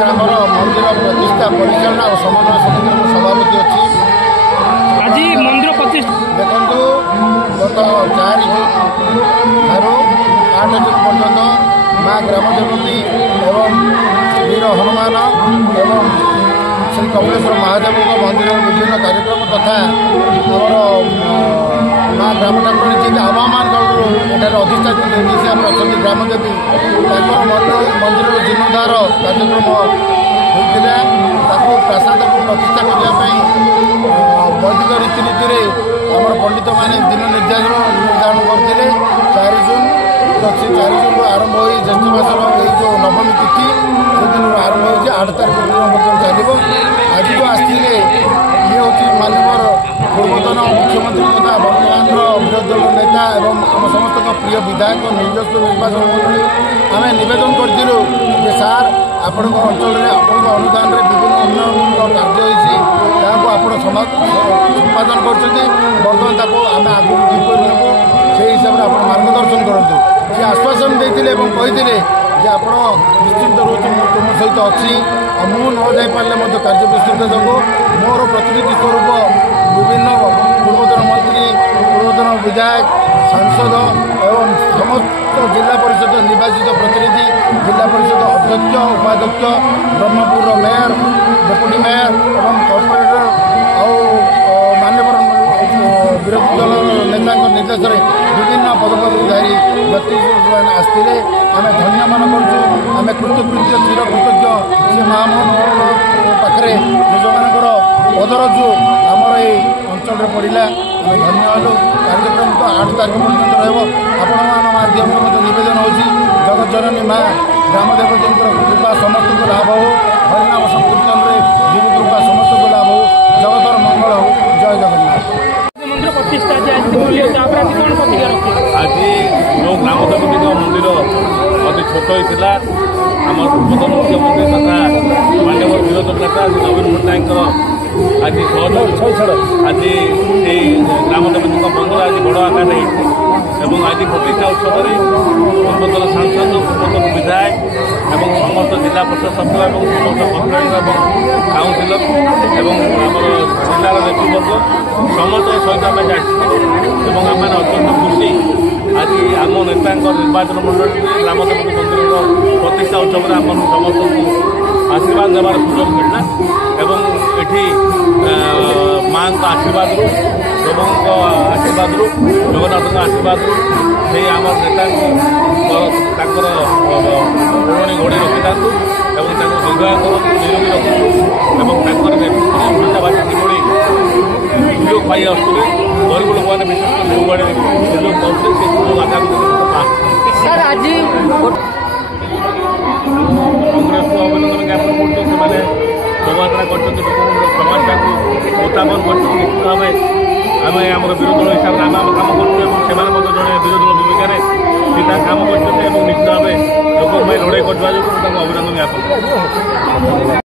Grammar मंदिर प्रतिष्ठा परिचालना और समन्वय समिति सभापति अच्छी आज मंदिर प्रतिष्ठा देखु गत 4 जून ठारू 8 जून पर्यंत माँ ग्रामदेवती एवं वीर हनुमान एवं श्री कपिलेश्वर महादेव मंदिर विभिन्न कार्यक्रम तथा आमर माँ ग्राम ठाकुराणी जी आवामान कालू एठार अधिष्ठात्री देवी से अच्छा ग्रामदेवी मंदिर जीर्णोद्धार कार्यक्रम होता प्रासाद को प्रतिष्ठा करने वैदिक रीतिनीति आम पंडित मैंने दिन निर्धारण करते 4 जून से 4 जून आरंभ हो ज्येष्ठ मासर जो नवमी तिथि से दिन आरंभ हो 8 तारीख चलो आज जो आसते ये हूँ मानवर पूर्वतन मुख्यमंत्री तथा वर्तमान विरोधी दल नेता एवं आम समस्त प्रिय विधायक निर्दलीय निर्वाचन मंत्री आम नवेदन करूँ कि सार आपण अंचल आपण अनुदान विभिन्न उन्नयनमूलक कार्य होती संपादन करर्तमान आम आगे किपर नेबू से हिसाब से आप मार्गदर्शन करूँ सी आश्वासन देते कहते जे आप निश्चिंत रोच तुम सहित अच्छी मु न जापारे कार्य विस्तृत जोगु मोर प्रतिनिधि स्वरूप विभिन्न पूर्वतन मंत्री पूर्वतन विधायक सांसद एवं समस्त जिला परिषद निर्वाचित प्रतिनिधि जिला परिषद अध्यक्ष उपाध्यक्ष ब्रह्मपुर मेयर डेपुटी मेयर एवं कॉर्पोरेटर मान्यवर विरोधी दल नेता निर्देश विभिन्न पदपदधारी व्यक्ति आसते आम धन्य मान करें कृतज्ञ चिर कृतज्ञ से महामोहन पाखे जो मानकर पदरजु आमर ये अंचल पड़ा आम धन्य हलु कार्यक्रम तो 8 तारीख पर्यटन रमाध्यम नवेदन हो जगत जननी माँ ग्रामदेवती कृपा समस्त लाभ हो हरिनाम संकीर्तन में जीव कृपा समस्त को लाभ हो जगतर मंगल हो जय जगन्नाथ। मंदिर प्रतिष्ठा आज जो ग्रामदेवती मंदिर अति छोट होता आम पूर्वतन मुख्यमंत्री तथा माननीय विरोधी नेता नवीन पट्टनायक आज आज ये ग्रामदेवती मंदिर आज बड़ आकार एवं आज प्रतिष्ठा उत्सव पूर्वतन सांसद पूर्वतन विधायक एवं समस्त जिला परिषद सभ्य और समस्त कॉर्पोरेटर काउंसिलर एवं आमर जिलार नेतृवर्ग समस्त सहित आम जाए आम अत्यंत खुशी आज आम नेता निर्वाचन मंडल ग्रामदेवती मंदिर प्रतिष्ठा उत्सव आम समस्त आशीर्वाद देवार सुजोग मिलला एवं एठी माँ आशीर्वाद प्रभु आशीर्वाद जगन्नाथ आशीर्वाद से आम नेता पुरणी घोड़ी रखी था दीर्घायु निरोगी रखु नेतृत्व किभली सुजोग पाई आसुले गरीब लोक मैंने विशेष जो सुजोग पाते से सुजोग आगामी कांग्रेस को अभिनंदन ज्ञापन करते शोभायात्रा कर समाजटा को उत्थापन कर निश्चित भाव आम विरोधी दल हिसाब से आम काम